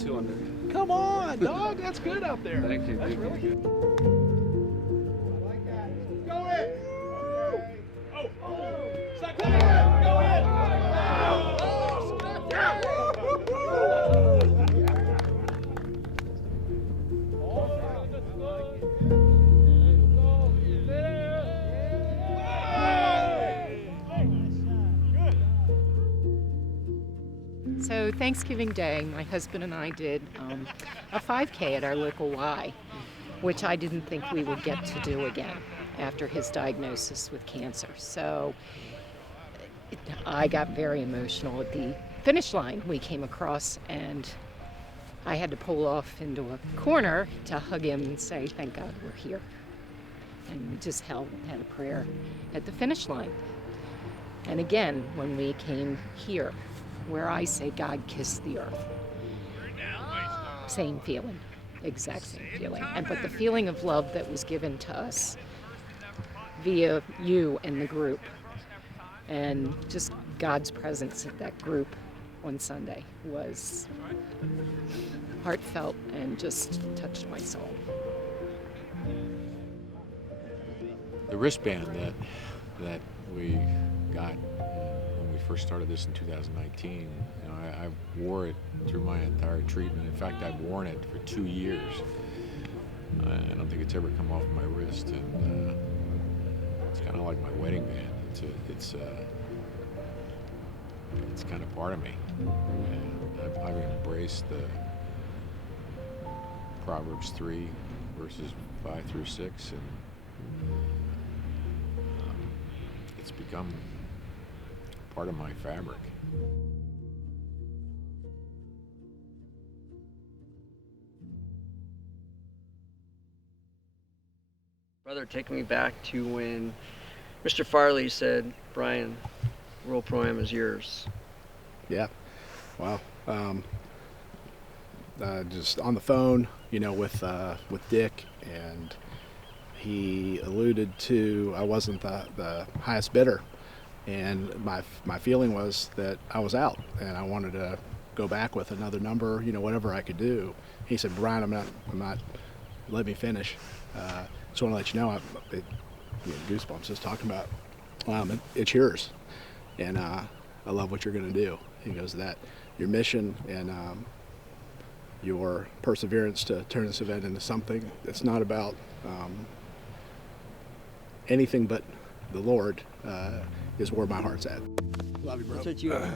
2 under. Come on, dog. That's good out there. Thank you. That's Thank really you. good. Go in. Go in. So Thanksgiving Day, my husband and I did a 5K at our local Y, which I didn't think we would get to do again after his diagnosis with cancer. So I got very emotional at the finish line we came across, and I had to pull off into a corner to hug him and say, thank God we're here. And we just had a prayer at the finish line. And again, when we came here, where I say God kissed the earth. Same feeling, exact same feeling. But the feeling of love that was given to us via you and the group, and just God's presence at that group on Sunday was heartfelt and just touched my soul. The wristband that we got when we first started this in 2019, I wore it through my entire treatment. In fact, I've worn it for 2 years. I don't think it's ever come off my wrist, and it's kind of like my wedding band. It's kind of part of me, and I've embraced the Proverbs 3 verses 5 through 6, and it's become part of my fabric. Brother, take me back to when Mr. Farley said, Brian, World Pro-Am is yours. Yeah. Wow. Just on the phone, with Dick, and he alluded to I wasn't the highest bidder, and my feeling was that I was out, and I wanted to go back with another number, whatever I could do. He said, Brian, I'm not. Let me finish. Just want to let you know, goosebumps just talking about. It's yours, and I love what you're going to do. He goes, that your mission and your perseverance to turn this event into something that's not about anything but the Lord is where my heart's at. Love you, bro. That's what you are.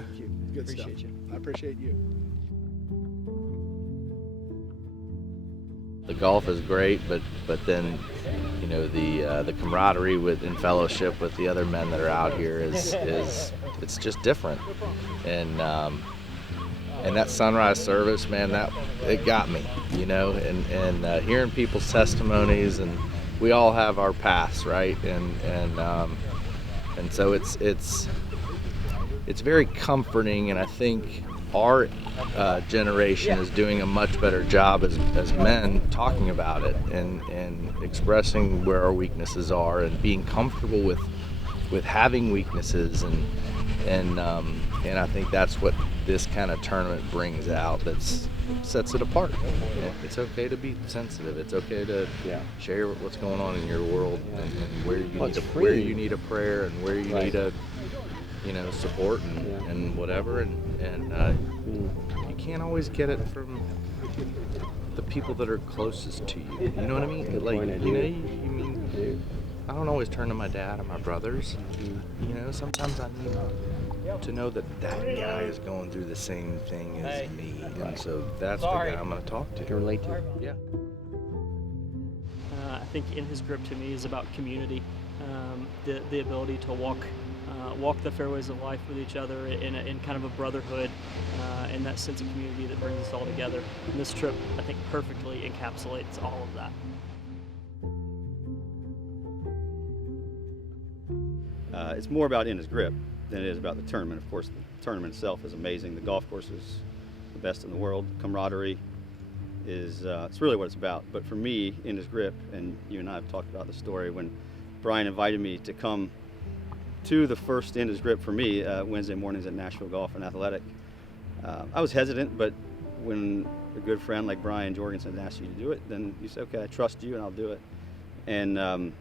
Good Appreciate stuff. you. I appreciate you. The golf is great, but then the camaraderie in fellowship with the other men that are out here is it's just different, and that sunrise service, man, that it got me, and hearing people's testimonies, and we all have our paths, right, and so it's very comforting, and I think our generation is doing a much better job as men talking about it and expressing where our weaknesses are and being comfortable with having weaknesses, and I think that's what this kind of tournament brings out, sets it apart. It's okay to be sensitive. It's okay to share what's going on in your world, and where you need a prayer, and where you need a support and whatever, and you can't always get it from the people that are closest to you. You know what I mean? Like, I don't always turn to my dad or my brothers. Sometimes I need to know that guy is going through the same thing as me, and so that's the guy I'm going to talk to. Can relate to. Yeah. I think In His Grip to me is about community, the ability to walk the fairways of life with each other in kind of a brotherhood, and that sense of community that brings us all together. And this trip, I think, perfectly encapsulates all of that. It's more about In His Grip than it is about the tournament. Of course, the tournament itself is amazing. The golf course is the best in the world. Camaraderie is it's really what it's about. But for me, In His Grip, and you and I have talked about the story when Brian invited me to come to the first In His Grip for me Wednesday mornings at Nashville Golf and Athletic. I was hesitant, but when a good friend like Brian Jorgensen asks you to do it, then you say, okay, I trust you and I'll do it. And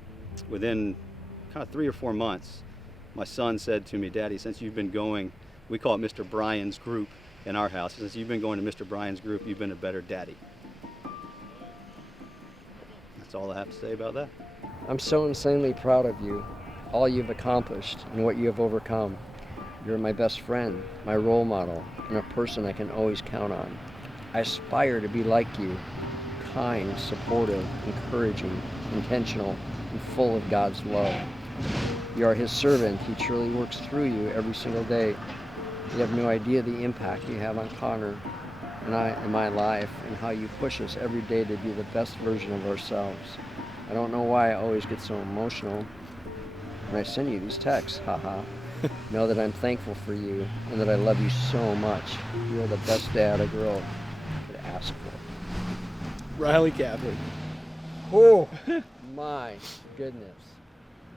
within kind of 3 or 4 months, my son said to me, Daddy, since you've been going, we call it Mr. Brian's group in our house, since you've been going to Mr. Brian's group, you've been a better daddy. That's all I have to say about that. I'm so insanely proud of you, all you've accomplished and what you have overcome. You're my best friend, my role model, and a person I can always count on. I aspire to be like you, kind, supportive, encouraging, intentional, and full of God's love. You are His servant. He truly works through you every single day. You have no idea the impact you have on Connor and I in my life, and how you push us every day to be the best version of ourselves. I don't know why I always get so emotional when I send you these texts, haha. Know that I'm thankful for you and that I love you so much. You are the best dad a girl could ask for. Riley Catholic. Oh my goodness.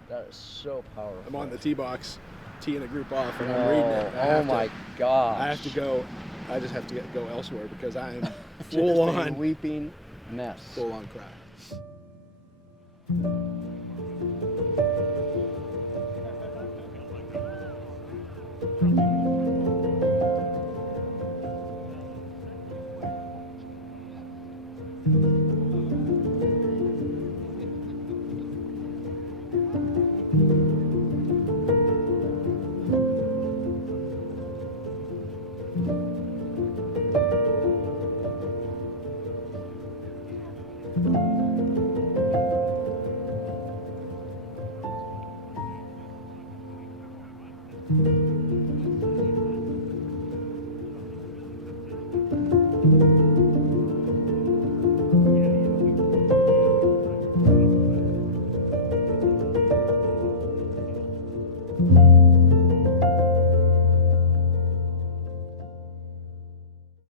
That is so powerful. I'm on the tee box, teeing a group off, and I'm reading it. Oh my gosh. I have to go. I just have to go elsewhere because I am Just full a on weeping mess. full on cry.